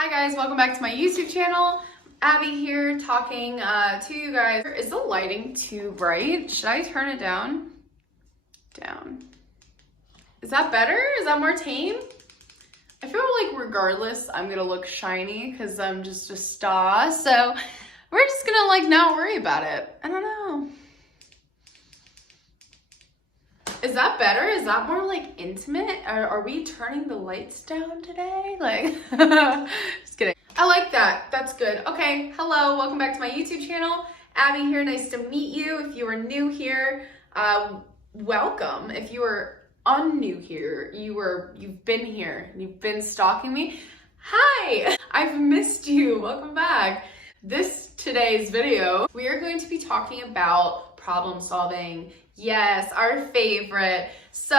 Hi guys, welcome back to my YouTube channel. Abby here talking to you guys. Is the lighting too bright? Should I turn it down? Down. Is that better? Is that more tame? I feel like regardless, I'm gonna look shiny because I'm just a star. So we're just gonna like not worry about it. I don't know. Is that better? Is that more like intimate? Are we turning the lights down today? Like, just kidding. I like that. That's good. Okay, hello, welcome back to my YouTube channel. Abby here, nice to meet you. If you are new here, welcome. If you are unnew here, you've been here, you've been stalking me. Hi, I've missed you. Welcome back. Today's video, we are going to be talking about problem solving. Yes, our favorite. So,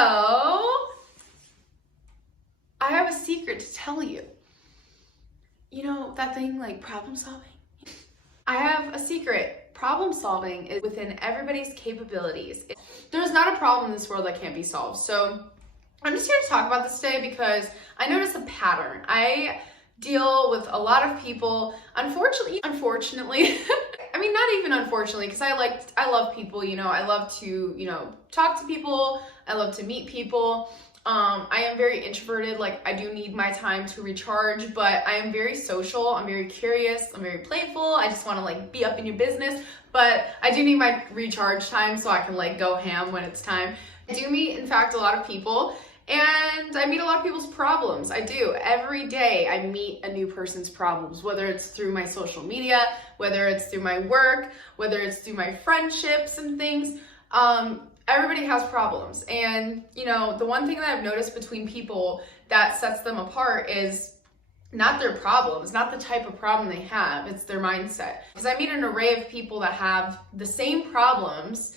I have a secret to tell you. You know that thing like problem solving? I have a secret. Problem solving is within everybody's capabilities. There's not a problem in this world that can't be solved. So, I'm just here to talk about this today because I noticed a pattern. I deal with a lot of people, unfortunately, I mean, not even unfortunately, because I love people, you know, I love to, you know, talk to people, I love to meet people. I am very introverted, like I do need my time to recharge, but I am very social, I'm very curious, I'm very playful, I just want to like be up in your business, but I do need my recharge time so I can like go ham when it's time. I do meet, in fact, a lot of people. And I meet a lot of people's problems. I do. Every day I meet a new person's problems, whether it's through my social media, whether it's through my work, whether it's through my friendships and things. Everybody has problems. And, you know, the one thing that I've noticed between people that sets them apart is not their problems, not the type of problem they have, it's their mindset. Because I meet an array of people that have the same problems,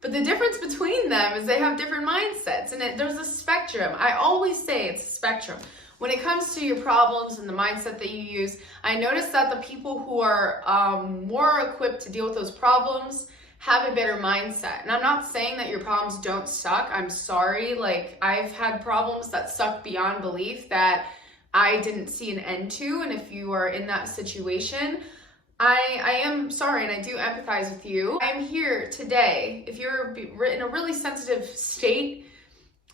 but the difference between them is they have different mindsets, and there's a spectrum. I always say it's a spectrum. When it comes to your problems and the mindset that you use, I notice that the people who are more equipped to deal with those problems have a better mindset. And I'm not saying that your problems don't suck. I'm sorry. Like, I've had problems that suck beyond belief that I didn't see an end to. And if you are in that situation, I am sorry, and I do empathize with you. I'm here today. If you're in a really sensitive state,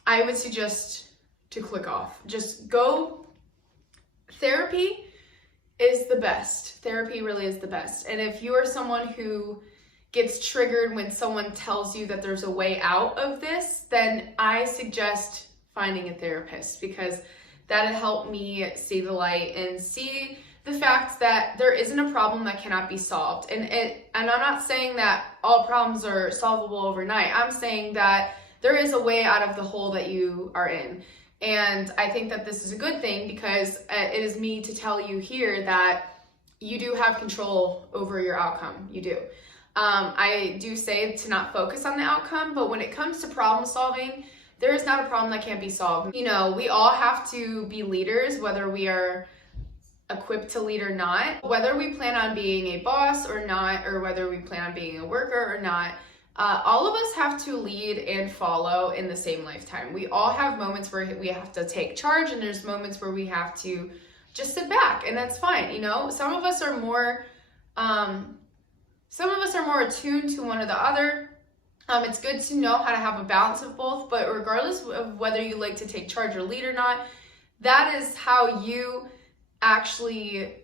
I would suggest to click off. Just go. Therapy is the best. Therapy really is the best. And if you are someone who gets triggered when someone tells you that there's a way out of this, then I suggest finding a therapist, because that'll help me see the light and see the fact that there isn't a problem that cannot be solved. And I'm not saying that all problems are solvable overnight. I'm saying that there is a way out of the hole that you are in. And I think that this is a good thing, because it is me to tell you here that you do have control over your outcome. You do. I do say to not focus on the outcome, but when it comes to problem solving, there is not a problem that can't be solved. You know, we all have to be leaders, whether we are equipped to lead or not, whether we plan on being a boss or not, or whether we plan on being a worker or not. All of us have to lead and follow in the same lifetime. We all have moments where we have to take charge, and there's moments where we have to just sit back, and that's fine. You know, some of us are more attuned to one or the other. It's good to know how to have a balance of both, but regardless of whether you like to take charge or lead or not, that is how you actually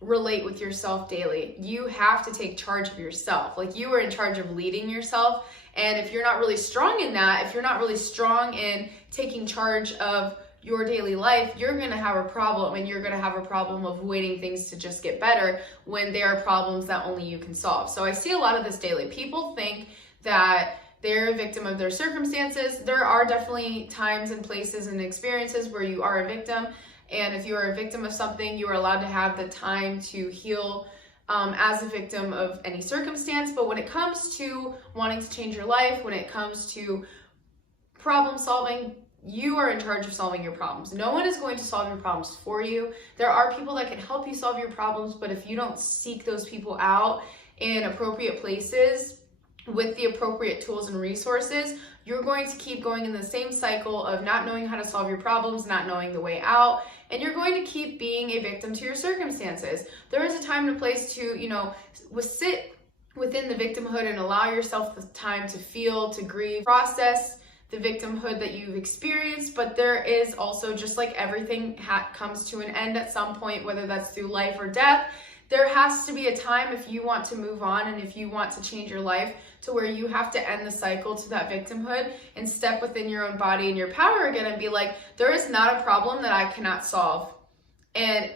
relate with yourself daily. You have to take charge of yourself. Like, you are in charge of leading yourself. And if you're not really strong in that, if you're not really strong in taking charge of your daily life, you're going to have a problem, and you're going to have a problem of waiting things to just get better when there are problems that only you can solve. So I see a lot of this daily. People think that they're a victim of their circumstances. There are definitely times and places and experiences where you are a victim. And if you are a victim of something, you are allowed to have the time to heal as a victim of any circumstance. But when it comes to wanting to change your life, when it comes to problem solving, you are in charge of solving your problems. No one is going to solve your problems for you. There are people that can help you solve your problems, but if you don't seek those people out in appropriate places, with the appropriate tools and resources, you're going to keep going in the same cycle of not knowing how to solve your problems, not knowing the way out, and you're going to keep being a victim to your circumstances. There is a time and a place to, sit within the victimhood and allow yourself the time to feel, to grieve, process the victimhood that you've experienced. But there is also, just like everything comes to an end at some point, whether that's through life or death, there has to be a time, if you want to move on and if you want to change your life, to where you have to end the cycle to that victimhood and step within your own body and your power again and be like, there is not a problem that I cannot solve. And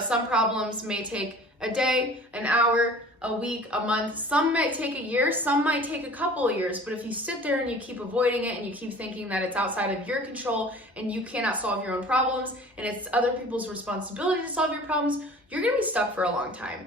some problems may take a day, an hour, a week, a month. Some might take a year, some might take a couple of years. But if you sit there and you keep avoiding it and you keep thinking that it's outside of your control and you cannot solve your own problems and it's other people's responsibility to solve your problems, you're gonna be stuck for a long time.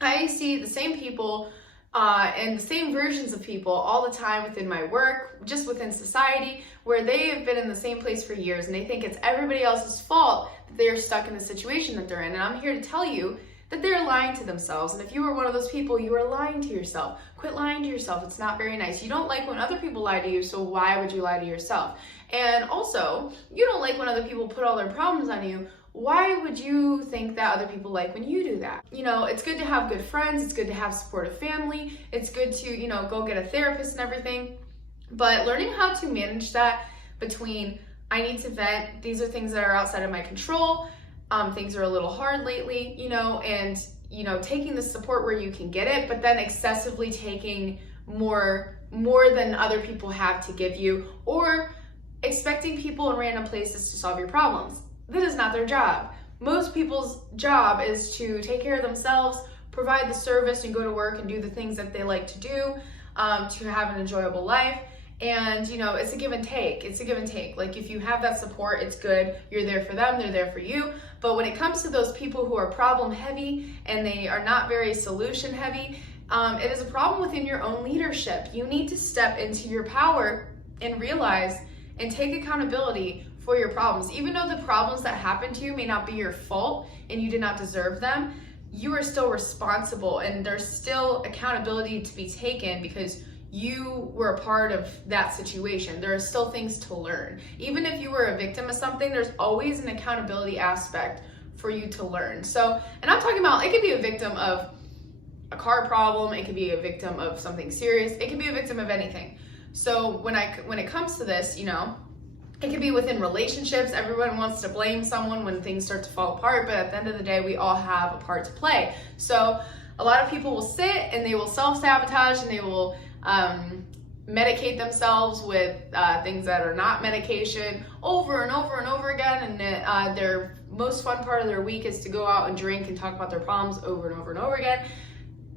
I see the same people and the same versions of people all the time within my work, just within society, where they have been in the same place for years and they think it's everybody else's fault that they are stuck in the situation that they're in. And I'm here to tell you that they're lying to themselves. And if you were one of those people, you are lying to yourself. Quit lying to yourself. It's not very nice. You don't like when other people lie to you, so why would you lie to yourself? And also, you don't like when other people put all their problems on you. Why would you think that other people like when you do that? It's good to have good friends. It's good to have supportive family. It's good to, go get a therapist and everything. But learning how to manage that between, I need to vent, these are things that are outside of my control, things are a little hard lately, and, taking the support where you can get it, but then excessively taking more than other people have to give you, or expecting people in random places to solve your problems. That is not their job. Most people's job is to take care of themselves, provide the service, and go to work and do the things that they like to do, to have an enjoyable life. And, it's a give and take. It's a give and take. Like, if you have that support, it's good. You're there for them, they're there for you. But when it comes to those people who are problem heavy and they are not very solution heavy, it is a problem within your own leadership. You need to step into your power and realize and take accountability for your problems. Even though the problems that happen to you may not be your fault and you did not deserve them, you are still responsible and there's still accountability to be taken because you were a part of that situation. There are still things to learn. Even if you were a victim of something, there's always an accountability aspect for you to learn. So, and I'm talking about, it could be a victim of a car problem, it could be a victim of something serious, it could be a victim of anything. So when it comes to this, it could be within relationships. Everyone wants to blame someone when things start to fall apart, but at the end of the day, we all have a part to play. So a lot of people will sit and they will self-sabotage and they will medicate themselves with things that are not medication over and over and over again, and their most fun part of their week is to go out and drink and talk about their problems over and over and over again.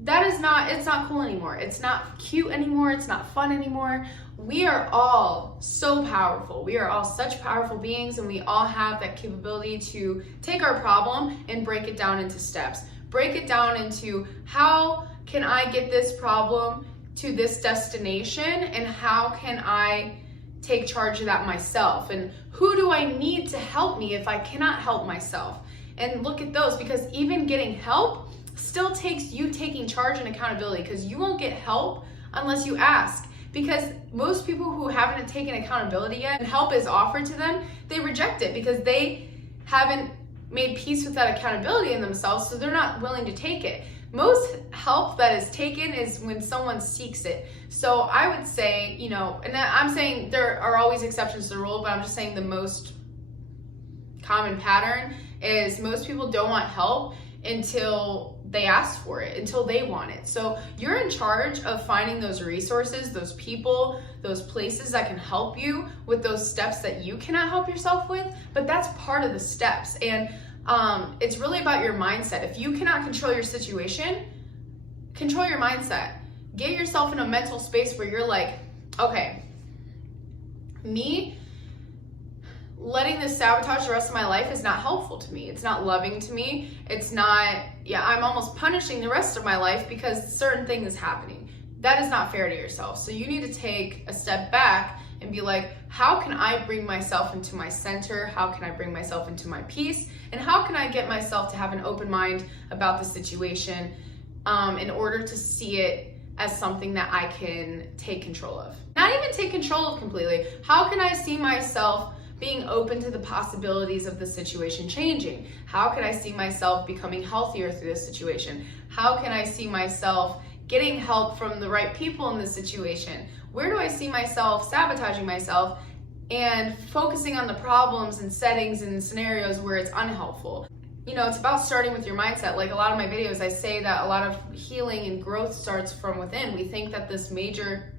It's not cool anymore. It's not cute anymore. It's not fun anymore. We are all so powerful. We are all such powerful beings, and we all have that capability to take our problem and break it down into steps. Break it down into, how can I get this problem to this destination, and how can I take charge of that myself, and who do I need to help me if I cannot help myself? And look at those, because even getting help still takes you taking charge and accountability, because you won't get help unless you ask. Because most people who haven't taken accountability yet and help is offered to them, they reject it because they haven't made peace with that accountability in themselves, so they're not willing to take it. Most help that is taken is when someone seeks it. So I would say, and I'm saying there are always exceptions to the rule, but I'm just saying the most common pattern is most people don't want help until they ask for it, until they want it. So you're in charge of finding those resources, those people, those places that can help you with those steps that you cannot help yourself with, but that's part of the steps. And it's really about your mindset. If you cannot control your situation, control your mindset. Get yourself in a mental space where you're like, okay, me letting this sabotage the rest of my life is not helpful to me. It's not loving to me. It's not, I'm almost punishing the rest of my life because certain thing is happening. That is not fair to yourself. So you need to take a step back and be like, how can I bring myself into my center? How can I bring myself into my peace? And how can I get myself to have an open mind about the situation in order to see it as something that I can take control of. Not even take control of completely. How can I see myself being open to the possibilities of the situation changing? How can I see myself becoming healthier through this situation? How can I see myself getting help from the right people in this situation? Where do I see myself sabotaging myself and focusing on the problems and settings and scenarios where it's unhelpful? You know, it's about starting with your mindset. Like a lot of my videos, I say that a lot of healing and growth starts from within. We think that this major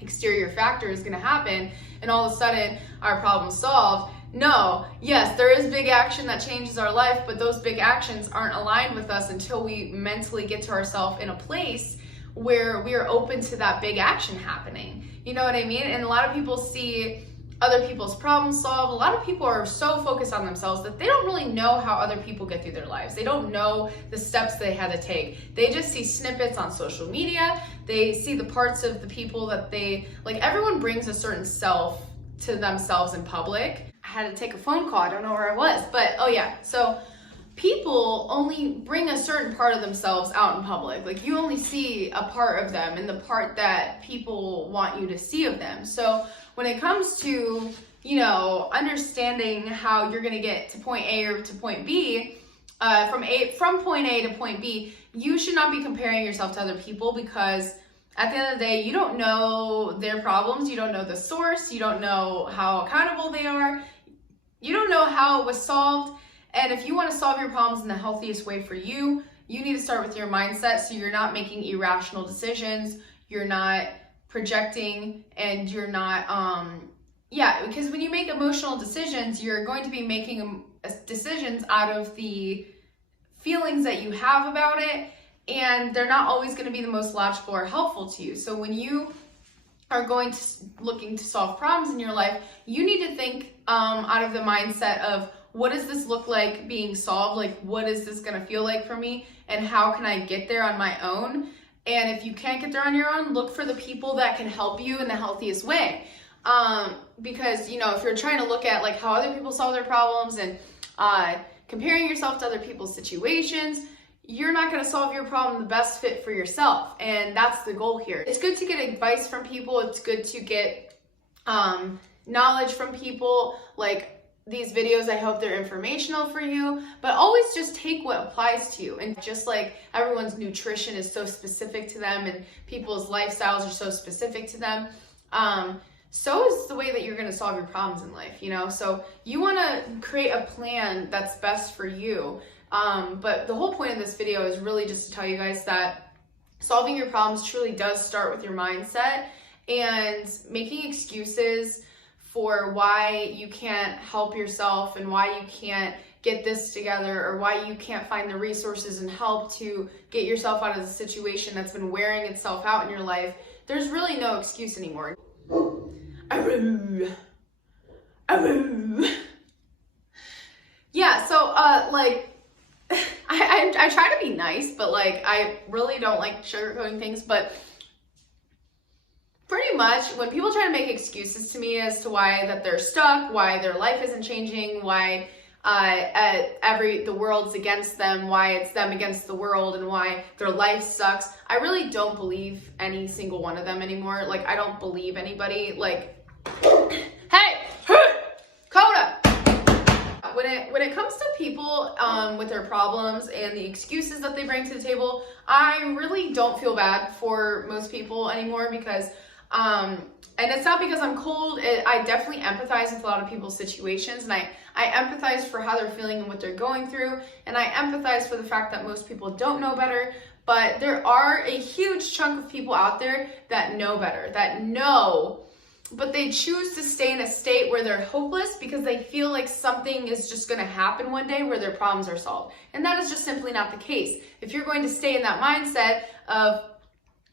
exterior factor is going to happen and all of a sudden our problem's solved. No, yes, there is big action that changes our life, but those big actions aren't aligned with us until we mentally get to ourselves in a place where we are open to that big action happening. You know what I mean? And a lot of people see other people's problems solved. A lot of people are so focused on themselves that they don't really know how other people get through their lives. They don't know the steps they had to take. They just see snippets on social media. They see the parts of the people that they, like everyone brings a certain self to themselves in public. I had to take a phone call. I don't know where I was, but oh yeah. So people only bring a certain part of themselves out in public. Like you only see a part of them and the part that people want you to see of them. So when it comes to, you know, understanding how you're going to get to point A or to point B, from point A to point B, you should not be comparing yourself to other people, because at the end of the day, you don't know their problems, you don't know the source, you don't know how accountable they are, you don't know how it was solved. And if you want to solve your problems in the healthiest way for you, you need to start with your mindset, so you're not making irrational decisions, you're not projecting, and you're not because when you make emotional decisions, you're going to be making decisions out of the feelings that you have about it, and they're not always going to be the most logical or helpful to you. So when you are looking to solve problems in your life, you need to think out of the mindset of, what does this look like being solved? Like, what is this going to feel like for me? And how can I get there on my own? And if you can't get there on your own, look for the people that can help you in the healthiest way. Because, you know, if you're trying to look at like how other people solve their problems and comparing yourself to other people's situations, you're not going to solve your problem the best fit for yourself. And that's the goal here. It's good to get advice from people. It's good to get knowledge from people. Like these videos, I hope they're informational for you, but always just take what applies to you. And just like everyone's nutrition is so specific to them and people's lifestyles are so specific to them, so is the way that you're going to solve your problems in life, you know? So you want to create a plan that's best for you. But the whole point of this video is really just to tell you guys that solving your problems truly does start with your mindset, and making excuses for why you can't help yourself and why you can't get this together or why you can't find the resources and help to get yourself out of the situation that's been wearing itself out in your life. There's really no excuse anymore. Yeah, so I try to be nice, but like I really don't like sugarcoating things, but pretty much when people try to make excuses to me as to why that they're stuck, why their life isn't changing, why the world's against them, why it's them against the world, and why their life sucks, I really don't believe any single one of them anymore. Like, I don't believe anybody. Like, hey, Coda! When it comes to people with their problems and the excuses that they bring to the table, I really don't feel bad for most people anymore, because and it's not because I'm cold. I definitely empathize with a lot of people's situations, and I empathize for how they're feeling and what they're going through, and I empathize for the fact that most people don't know better. But there are a huge chunk of people out there that know better, that know, but they choose to stay in a state where they're hopeless because they feel like something is just going to happen one day where their problems are solved. And that is just simply not the case. If you're going to stay in that mindset of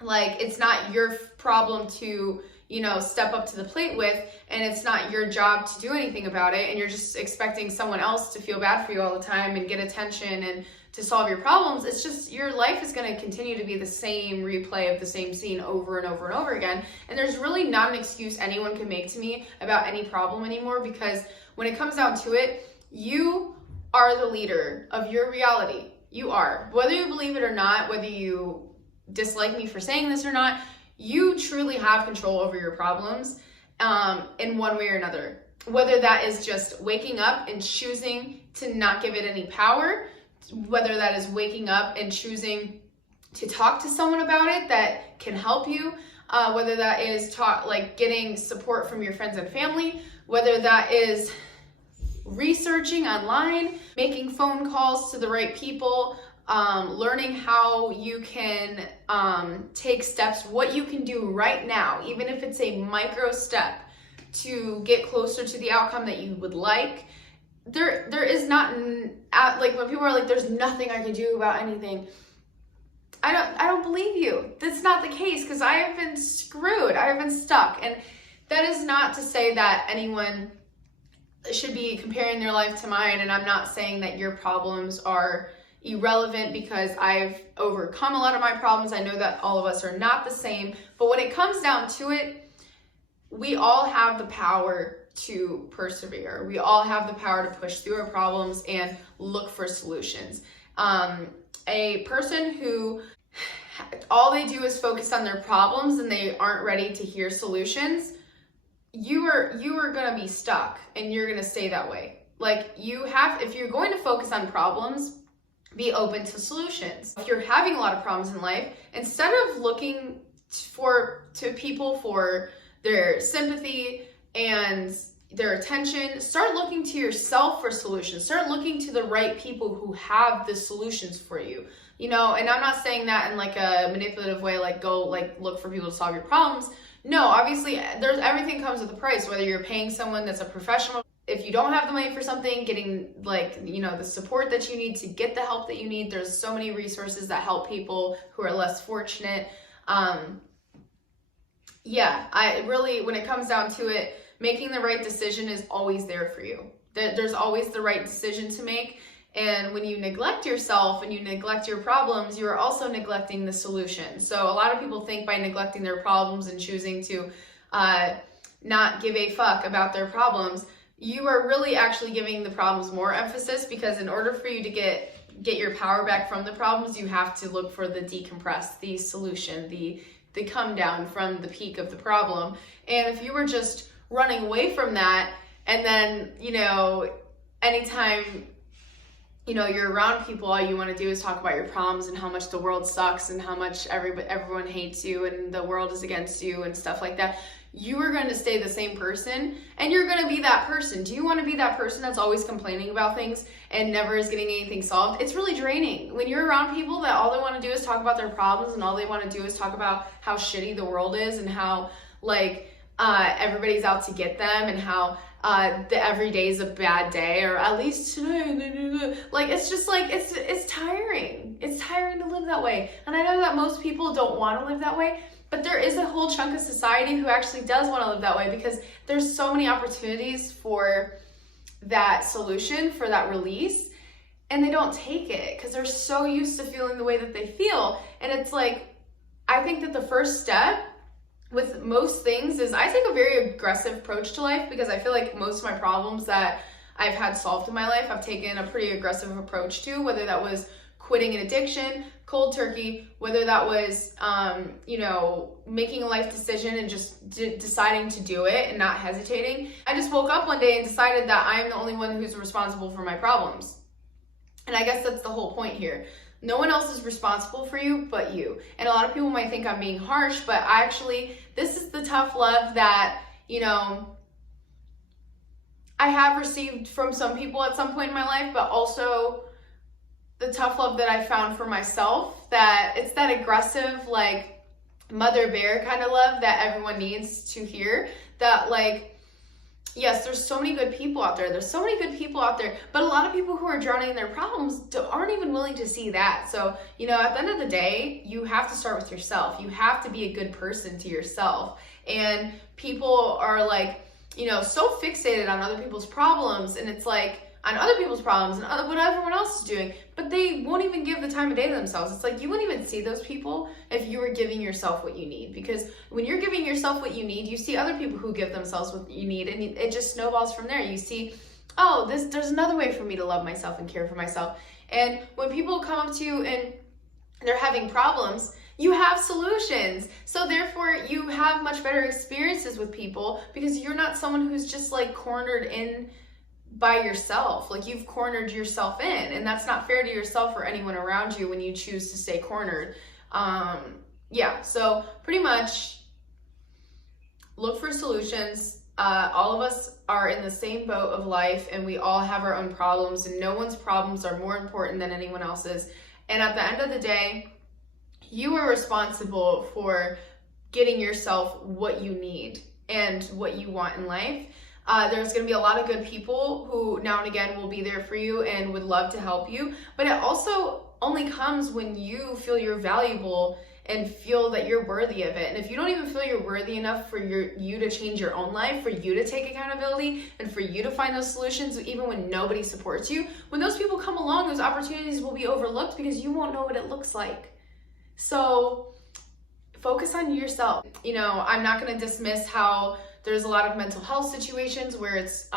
like, it's not your problem to, you know, step up to the plate with, and it's not your job to do anything about it, and you're just expecting someone else to feel bad for you all the time and get attention and to solve your problems, it's just, your life is going to continue to be the same replay of the same scene over and over and over again. And there's really not an excuse anyone can make to me about any problem anymore, because when it comes down to it, you are the leader of your reality. You are. Whether you believe it or not, whether you dislike me for saying this or not, you truly have control over your problems in one way or another. Whether that is just waking up and choosing to not give it any power, whether that is waking up and choosing to talk to someone about it that can help you, whether that is getting support from your friends and family, whether that is researching online, making phone calls to the right people, learning how you can take steps, what you can do right now, even if it's a micro step to get closer to the outcome that you would like. There is not, like when people are like, there's nothing I can do about anything. I don't believe you. That's not the case, because I have been screwed. I have been stuck. And that is not to say that anyone should be comparing their life to mine. And I'm not saying that your problems are irrelevant, because I've overcome a lot of my problems. I know that all of us are not the same. But when it comes down to it, we all have the power to persevere. We all have the power to push through our problems and look for solutions. A person who all they do is focus on their problems and they aren't ready to hear solutions, you are gonna be stuck, and you're gonna stay that way. Like, if you're going to focus on problems, be open to solutions. If you're having a lot of problems in life, instead of looking to people for their sympathy and their attention, start looking to yourself for solutions. Start looking to the right people who have the solutions for you. And I'm not saying that in like a manipulative way, like go like look for people to solve your problems. No, obviously everything comes with a price, whether you're paying someone that's a professional. If you don't have the money for something, getting the support that you need to get the help that you need. There's so many resources that help people who are less fortunate. When it comes down to it, making the right decision is always there for you. There's always the right decision to make. And when you neglect yourself and you neglect your problems, you are also neglecting the solution. So a lot of people think by neglecting their problems and choosing to not give a fuck about their problems, you are really actually giving the problems more emphasis, because in order for you to get your power back from the problems, you have to look for the decompress, the solution, the come down from the peak of the problem. And if you were just running away from that, and then, anytime, you're around people, all you want to do is talk about your problems and how much the world sucks and how much everyone hates you and the world is against you and stuff like that, you are going to stay the same person, and you're going to be that person. Do you want to be that person that's always complaining about things and never is getting anything solved? It's really draining. When you're around people that all they want to do is talk about their problems and all they want to do is talk about how shitty the world is and how everybody's out to get them and how every day is a bad day, or at least today. It's just it's tiring. It's tiring to live that way. And I know that most people don't want to live that way, but there is a whole chunk of society who actually does want to live that way, because there's so many opportunities for that solution, for that release, and they don't take it because they're so used to feeling the way that they feel. And it's I think that the first step with most things is I take a very aggressive approach to life, because I feel like most of my problems that I've had solved in my life, I've taken a pretty aggressive approach to, whether that was quitting an addiction, cold turkey, whether that was, making a life decision and just deciding to do it and not hesitating. I just woke up one day and decided that I am the only one who's responsible for my problems. And I guess that's the whole point here. No one else is responsible for you but you. And a lot of people might think I'm being harsh, but this is the tough love that, I have received from some people at some point in my life, but also the tough love that I found for myself, that it's that aggressive, mother bear kind of love that everyone needs to hear, that yes, there's so many good people out there. There's so many good people out there, but a lot of people who are drowning in their problems aren't even willing to see that. So, at the end of the day, you have to start with yourself. You have to be a good person to yourself. And people are so fixated on other people's problems, and it's on other people's problems and what everyone else is doing, but they won't even give the time of day to themselves. It's you wouldn't even see those people if you were giving yourself what you need, because when you're giving yourself what you need, you see other people who give themselves what you need, and it just snowballs from there. You see, there's another way for me to love myself and care for myself. And when people come up to you and they're having problems, You have solutions. So therefore you have much better experiences with people because you're not someone who's just like cornered in by yourself. Like you've cornered yourself in, and that's not fair to yourself or anyone around you when you choose to stay cornered. Yeah, so pretty much look for solutions. All of us are in the same boat of life, and we all have our own problems, and no one's problems are more important than anyone else's. And at the end of the day, you are responsible for getting yourself what you need and what you want in life. There's going to be a lot of good people who now and again will be there for you and would love to help you, but it also only comes when you feel you're valuable and feel that you're worthy of it. And if you don't even feel you're worthy enough for you to change your own life, for you to take accountability, and for you to find those solutions, even when nobody supports you, when those people come along, those opportunities will be overlooked because you won't know what it looks like. So focus on yourself. You know, I'm not going to dismiss how there's a lot of mental health situations where it's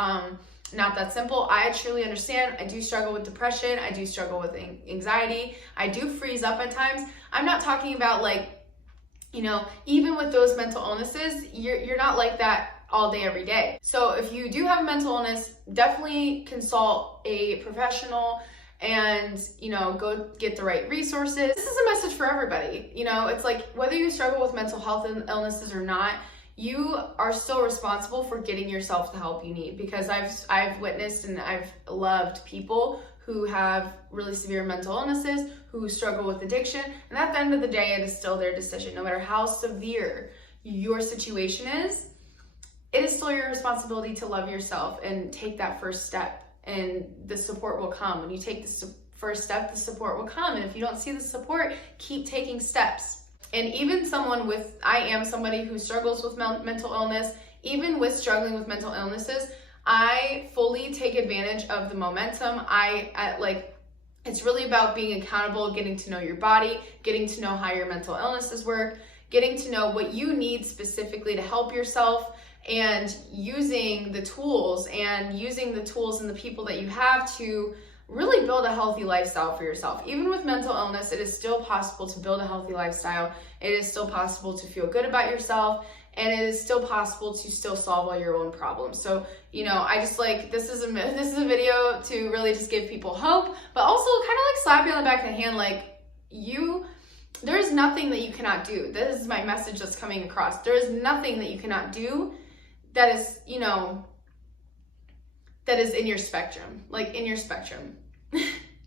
not that simple. I truly understand. I do struggle with depression. I do struggle with anxiety. I do freeze up at times. I'm not talking about like, you know, even with those mental illnesses, you're not like that all day, every day. So if you do have a mental illness, definitely consult a professional and, you know, go get the right resources. This is a message for everybody. You know, it's like whether you struggle with mental health illnesses or not, you are still responsible for getting yourself the help you need, because I've witnessed and I've loved people who have really severe mental illnesses, who struggle with addiction, and at the end of the day, it is still their decision. No matter how severe your situation is, it is still your responsibility to love yourself and take that first step, and the support will come. When you take the first step, the support will come, and if you don't see the support, keep taking steps. And even I am somebody who struggles with mental illness. Even with struggling with mental illnesses, I fully take advantage of the momentum. It's really about being accountable, getting to know your body, getting to know how your mental illnesses work, getting to know what you need specifically to help yourself, and using the tools and the people that you have to really build a healthy lifestyle for yourself. Even with mental illness, it is still possible to build a healthy lifestyle. It is still possible to feel good about yourself, and it is still possible to still solve all your own problems. So, you know, I just like, this is a video to really just give people hope, but also kind of like slap you on the back of the hand, like there's nothing that you cannot do. This is my message that's coming across. There is nothing that you cannot do that is, you know, that is in your spectrum,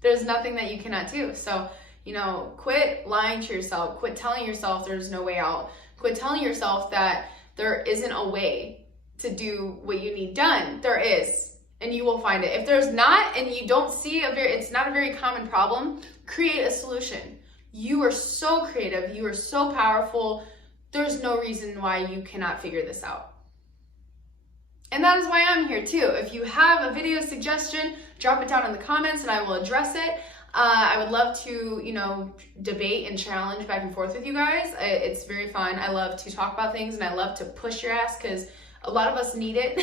there's nothing that you cannot do. So, you know, quit lying to yourself, quit telling yourself there's no way out, quit telling yourself that there isn't a way to do what you need done. There is, and you will find it. If there's not, and you don't see it's not a very common problem, create a solution. You are so creative, you are so powerful. There's no reason why you cannot figure this out. And that is why I'm here too. If you have a video suggestion, drop it down in the comments and I will address it. I would love to, you know, debate and challenge back and forth with you guys. It's very fun. I love to talk about things, and I love to push your ass because a lot of us need it.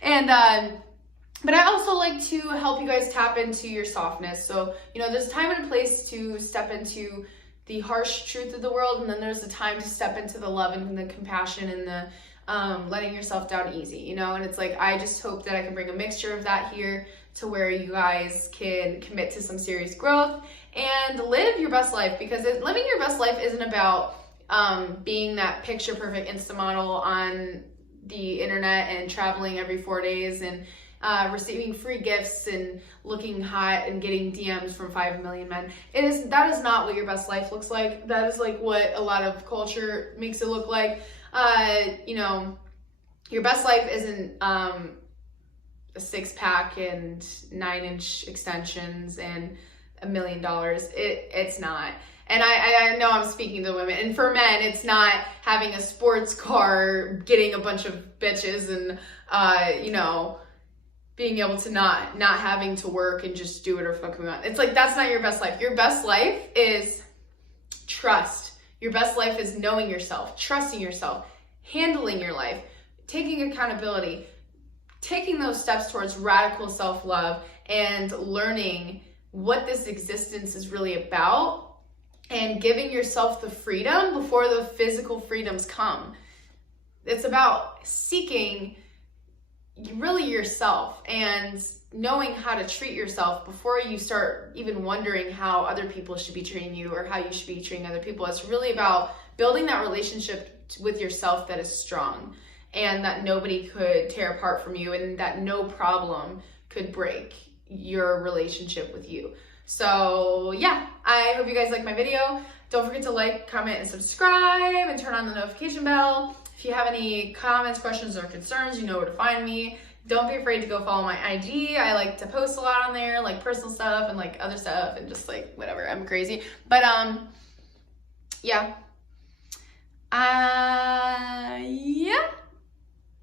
But I also like to help you guys tap into your softness. So, you know, there's a time and a place to step into the harsh truth of the world, and then there's a time to step into the love and the compassion and the letting yourself down easy, you know. And it's like, I just hope that I can bring a mixture of that here to where you guys can commit to some serious growth and live your best life, because living your best life isn't about being that picture perfect Insta model on the internet and traveling every 4 days and receiving free gifts and looking hot and getting DMs from 5 million men. That is not what your best life looks like. That is like what a lot of culture makes it look like. You know, your best life isn't a 6-pack and 9-inch extensions and $1 million. It's not. And I know I'm speaking to women, and for men, it's not having a sports car, getting a bunch of bitches, and you know, being able to not having to work and just do whatever fuck we want. It's like, that's not your best life. Your best life is trust. Your best life is knowing yourself, trusting yourself, handling your life, taking accountability, taking those steps towards radical self-love, and learning what this existence is really about, and giving yourself the freedom before the physical freedoms come. It's about seeking really yourself and knowing how to treat yourself before you start even wondering how other people should be treating you or how you should be treating other people. It's really about building that relationship with yourself that is strong and that nobody could tear apart from you, and that no problem could break your relationship with you. So yeah, I hope you guys like my video. Don't forget to like, comment, and subscribe, and turn on the notification bell. If you have any comments, questions, or concerns, you know where to find me. Don't be afraid to go follow my IG. I like to post a lot on there, like personal stuff and like other stuff and just like whatever. I'm crazy. But yeah. Yeah.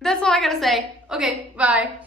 That's all I gotta say. Okay, bye.